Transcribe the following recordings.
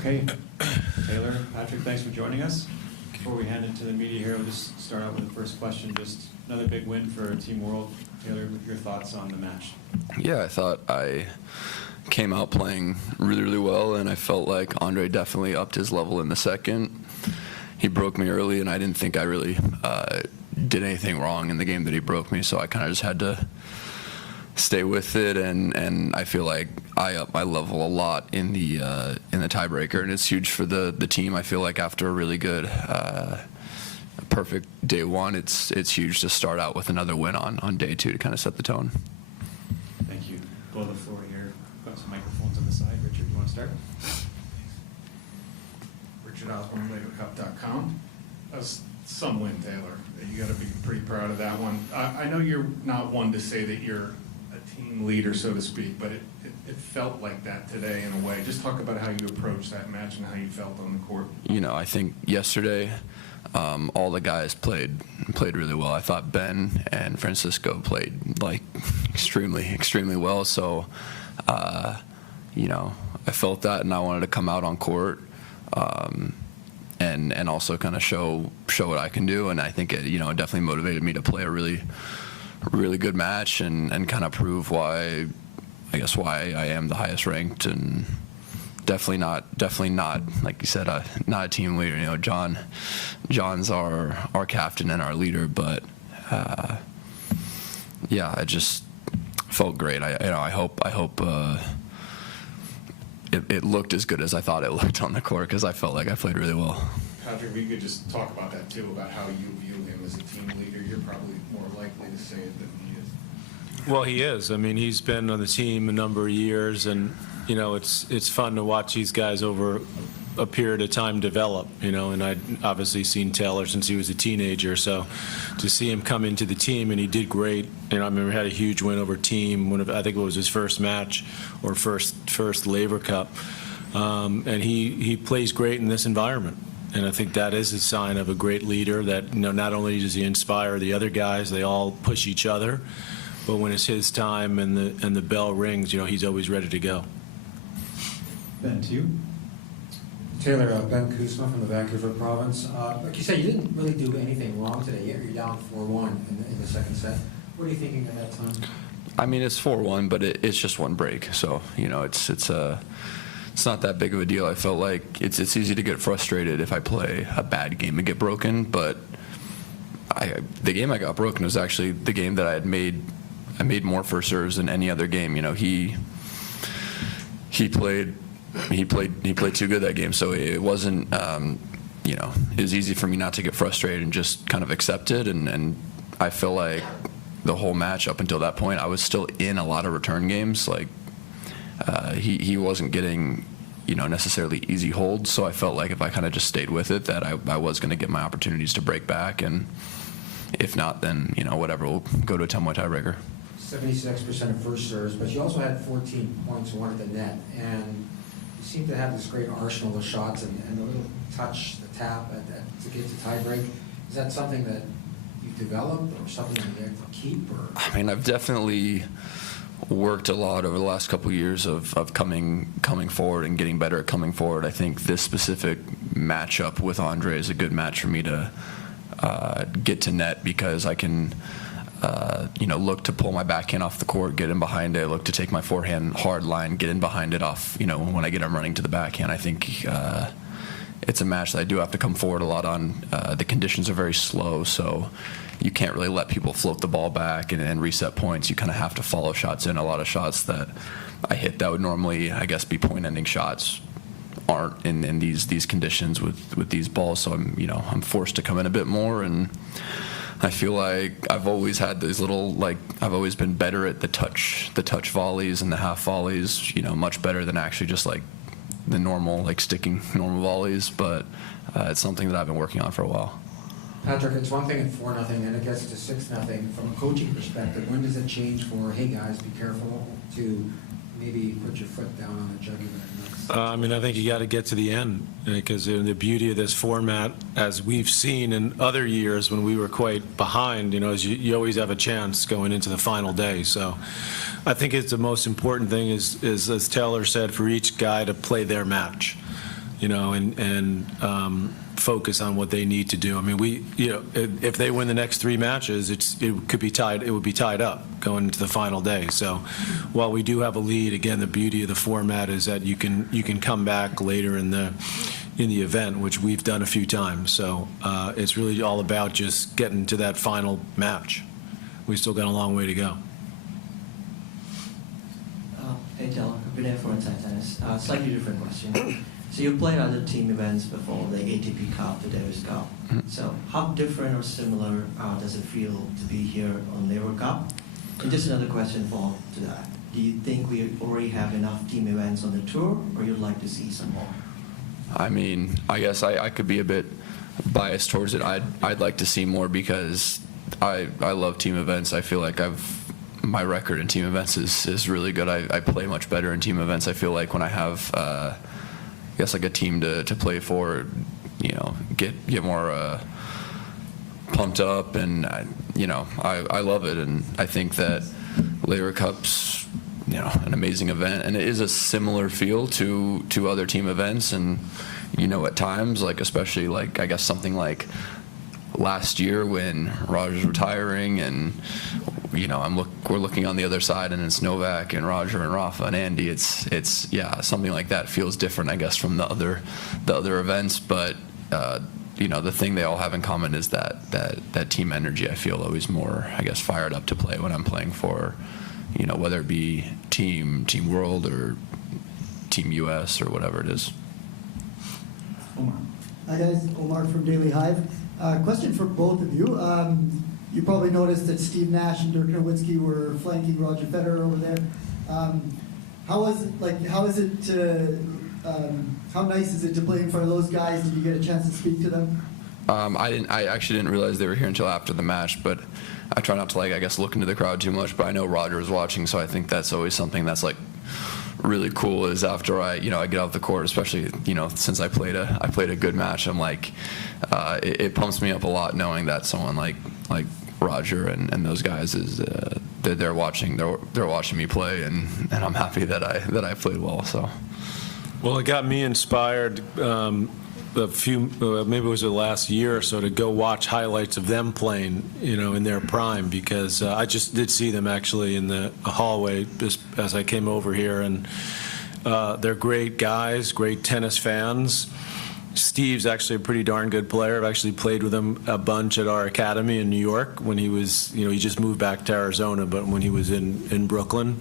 Okay, Taylor, Patrick, thanks for joining us. Before we hand it to the media here, we'll just start out with the first question. Just another big win for Team World. Taylor, your thoughts on the match? Yeah, I thought I came out playing really, really well, and I felt like Andrey definitely upped his level in the second. He broke me early, and I didn't think I really did anything wrong in the game that he broke me, so I kind of just had to stay with it, and I feel like I up my level a lot in the tiebreaker, and it's huge for the team. I feel like after a really good perfect day one, it's huge to start out with another win on day two to kind of set the tone. Thank you. Go to the floor here. Got some microphones on the side. Richard, you want to start? Richard Osborne, LaverCup.com. That's some win, Taylor. You got to be pretty proud of that one. I know you're not one to say that you're a team leader, so to speak, but it felt like that today in a way. Just talk about how you approached that match and how you felt on the court. You know, I think yesterday all the guys played really well. I thought Ben and Francisco played like extremely well. So, you know, I felt that, and I wanted to come out on court and also kind of show what I can do. And I think it definitely motivated me to play a really good match and kind of prove why I am the highest ranked, and definitely not like you said, not a team leader. You know, John's our captain and our leader, but yeah, I just felt great. I hope it looked as good as I thought it looked on the court, because I felt like I played really well. Patrick, we could just talk about that too, about how you view him as a team leader. You're probably more likely to say it than he is. Well, he is. I mean, he's been on the team a number of years, and you know, it's fun to watch these guys over a period of time develop, you know, and I'd obviously seen Taylor since he was a teenager, so to see him come into the team, and he did great. You know, I remember he had a huge win over Team, I think it was his first match or first Laver Cup, and he plays great in this environment. And I think that is a sign of a great leader, that, you know, not only does he inspire the other guys, they all push each other, but when it's his time and the bell rings, you know, he's always ready to go. Ben, to you. Taylor, Ben Kuzma from the Vancouver province. Like you said, you didn't really do anything wrong today. You're down 4-1 in the second set. What are you thinking at that time? I mean, it's 4-1, but it's just one break, so you know, it's not that big of a deal. I felt like it's easy to get frustrated if I play a bad game and get broken, but the game I got broken was actually the game that I made more first serves than any other game. You know, he played too good that game, so it wasn't you know, it was easy for me not to get frustrated and just kind of accept it, and I feel like the whole match up until that point I was still in a lot of return games. Like he wasn't getting, you know, necessarily easy holds, so I felt like if I kind of just stayed with it, that I was going to get my opportunities to break back, and if not, then, you know, whatever, we'll go to a 10-point tiebreaker. 76% of first serves, but you also had 14 points, one at the net, and you seem to have this great arsenal of shots and the little touch, the tap to get to tiebreak. Is that something that you developed, or something that you have to keep? Or? I mean, I've definitely worked a lot over the last couple of years of coming forward and getting better at coming forward. I think this specific matchup with Andrey is a good match for me to get to net, because I can you know, look to pull my backhand off the court, get in behind it, look to take my forehand hard line, get in behind it off, you know, when I get him running to the backhand. I think it's a match that I do have to come forward a lot on. The conditions are very slow, so you can't really let people float the ball back and reset points. You kind of have to follow shots in. A lot of shots that I hit that would normally, I guess, be point-ending shots aren't in these conditions with these balls. So I'm forced to come in a bit more, and I feel like I've always had these little, like, I've always been better at the touch volleys and the half volleys, you know, much better than actually just like the normal, like sticking normal volleys. But it's something that I've been working on for a while. Patrick, it's one thing at 4-0, and it gets to 6-0. From a coaching perspective, when does it change for, hey guys, be careful, to maybe put your foot down on the jugular? I mean, I think you got to get to the end, because the beauty of this format, as we've seen in other years when we were quite behind, you know, is you always have a chance going into the final day. So I think it's the most important thing is, as Taylor said, for each guy to play their match. and focus on what they need to do. I mean, if they win the next 3 matches, it could be tied. It would be tied up going into the final day. So, while we do have a lead, again, the beauty of the format is that you can come back later in the event, which we've done a few times. So, it's really all about just getting to that final match. We still got a long way to go. Hey, Taylor, I've been here for Inside Tennis. Slightly different question. So you played other team events before, the ATP Cup, the Davis Cup. So how different or similar does it feel to be here on Laver Cup? And just another question to that. Do you think we already have enough team events on the tour, or you'd like to see some more? I mean, I guess I could be a bit biased towards it. I'd like to see more because I love team events. I feel like my record in team events is really good. I play much better in team events. I feel like when I have I guess like a team to play for, get more pumped up, and I love it, and I think that Laver Cup's an amazing event, and it is a similar feel to other team events, and at times, like especially like I guess something like last year when Roger's retiring, and we're looking on the other side, and it's Novak and Roger and Rafa and Andy. It's something like that feels different, I guess, from the other events. But the thing they all have in common is that team energy. I feel always more, I guess, fired up to play when I'm playing for, whether it be Team World or Team US or whatever it is. Omar. Hi guys, Omar from Daily Hive. Question for both of you. You probably noticed that Steve Nash and Dirk Nowitzki were flanking Roger Federer over there. How nice is it to play in front of those guys? Did you get a chance to speak to them? I actually didn't realize they were here until after the match, but I try not to I guess look into the crowd too much. But I know Roger was watching, so I think that's always something that's really cool. Is after I get off the court, especially since I played a good match, I'm like it pumps me up a lot knowing that someone like Roger and those guys is they're watching me play, and I'm happy that I played well. So. Well, it got me inspired maybe it was the last year or so to go watch highlights of them playing, in their prime, because I just did see them actually in the hallway just as I came over here, and they're great guys, great tennis fans. Steve's actually a pretty darn good player. I've actually played with him a bunch at our academy in New York when he was, he just moved back to Arizona, but when he was in Brooklyn.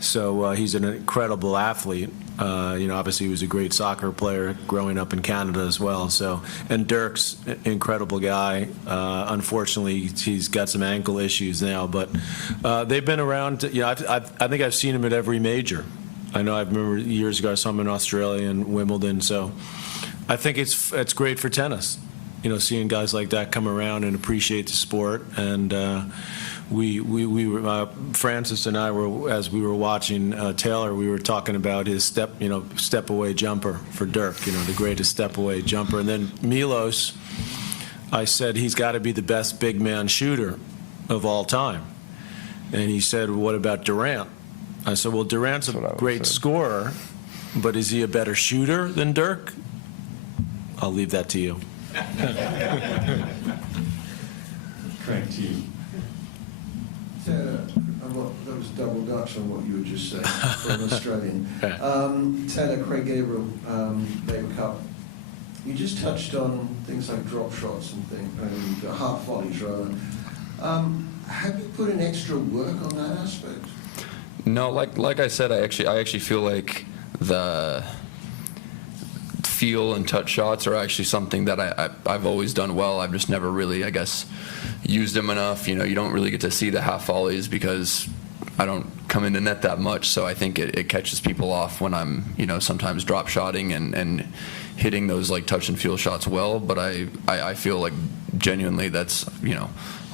So he's an incredible athlete. Obviously he was a great soccer player growing up in Canada as well. So, and Dirk's an incredible guy. Unfortunately, he's got some ankle issues now, but they've been around. I think I've seen him at every major. I remember years ago I saw him in Australia and Wimbledon. So, I think it's great for tennis. Seeing guys like that come around and appreciate the sport, and we were, Francis and I were, as we were watching Taylor, we were talking about his step away jumper for Dirk, the greatest step away jumper. And then Milos, I said he's got to be the best big man shooter of all time. And he said, well, what about Durant? I said, well, Durant's a great scorer, but is he a better shooter than Dirk? I'll leave that to you. Craig, to you. Taylor, that was double Dutch on what you were just saying for an Australian. Taylor, Craig Gabriel, Laver Cup. You just touched on things like drop shots and things, half volleys rather. Have you put in extra work on that aspect? No, like I said, I actually feel like the feel and touch shots are actually something that I've always done well. I've just never really, I guess, used them enough. You don't really get to see the half volleys because I don't come into net that much. So I think it catches people off when I'm, sometimes drop shotting and hitting those touch and feel shots well. But I feel like genuinely that's,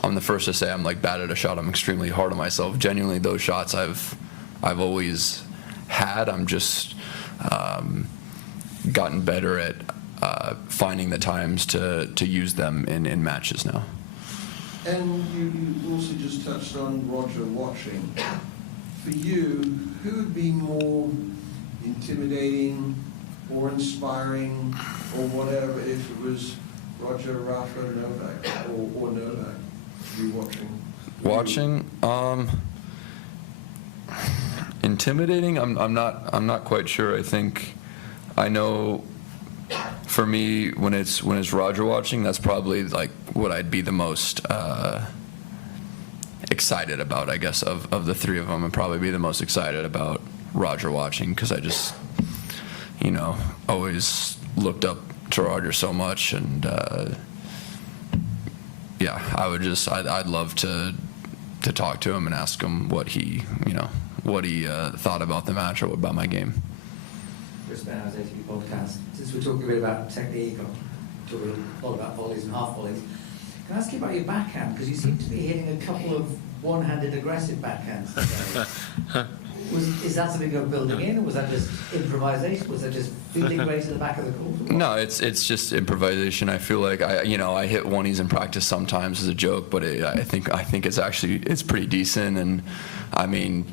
I'm the first to say I'm bad at a shot. I'm extremely hard on myself. Genuinely, those shots I've always had. I'm just gotten better at finding the times to use them in matches now. And you also just touched on Roger watching. For you, who would be more intimidating awe-inspiring or whatever if it was Roger, Rafa, Novak, or Novak you watching? Intimidating? I'm not quite sure. I know for me when it's Roger watching, that's probably like what I'd be the most excited about, I guess, of the three of them. I'd probably be the most excited about Roger watching because I just, always looked up to Roger so much, and yeah, I'd love to talk to him and ask him what he thought about the match or about my game. Chris Benner's ATP podcast. Since we're talking a bit about technique, or talking a lot about volleys and half volleys, can I ask you about your backhand? Because you seem to be hitting a couple of one-handed aggressive backhands today. Is that something you're building in, or was that just improvisation? Was that just feeling great at the back of the court? No, it's just improvisation. I feel like I hit oneies in practice sometimes as a joke, but I think it's pretty decent. And I mean,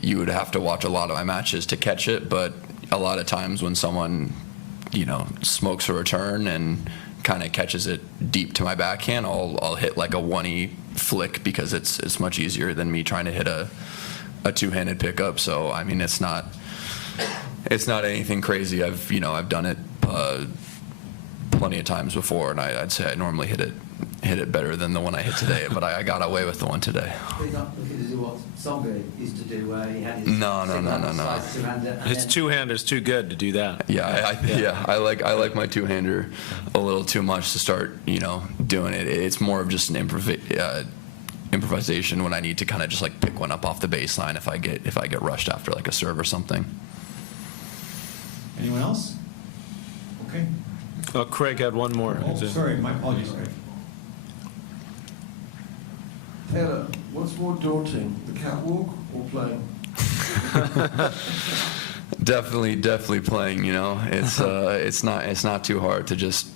you would have to watch a lot of my matches to catch it, but a lot of times when someone smokes a return and kind of catches it deep to my backhand, I'll hit like a one-e flick because it's much easier than me trying to hit a two-handed pickup. So I mean, it's not anything crazy. I've done it plenty of times before, and I'd say I normally hit it better than the one I hit today, but I got away with the one today. You're not looking to do what Songa used to do, where he had his No. His two-hander's too good to do that. Yeah, I like my two-hander a little too much to start doing it. It's more of just an improvisation when I need to kind of just like pick one up off the baseline if I get rushed after like a serve or something. Anyone else? Okay. Oh, Craig had one more. Oh, sorry, my apologies, Craig. Taylor, what's more daunting, the catwalk or playing? Definitely playing. It's not too hard to just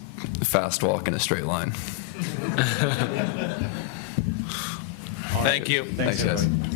fast walk in a straight line. Thank you. Thanks, guys. everybody.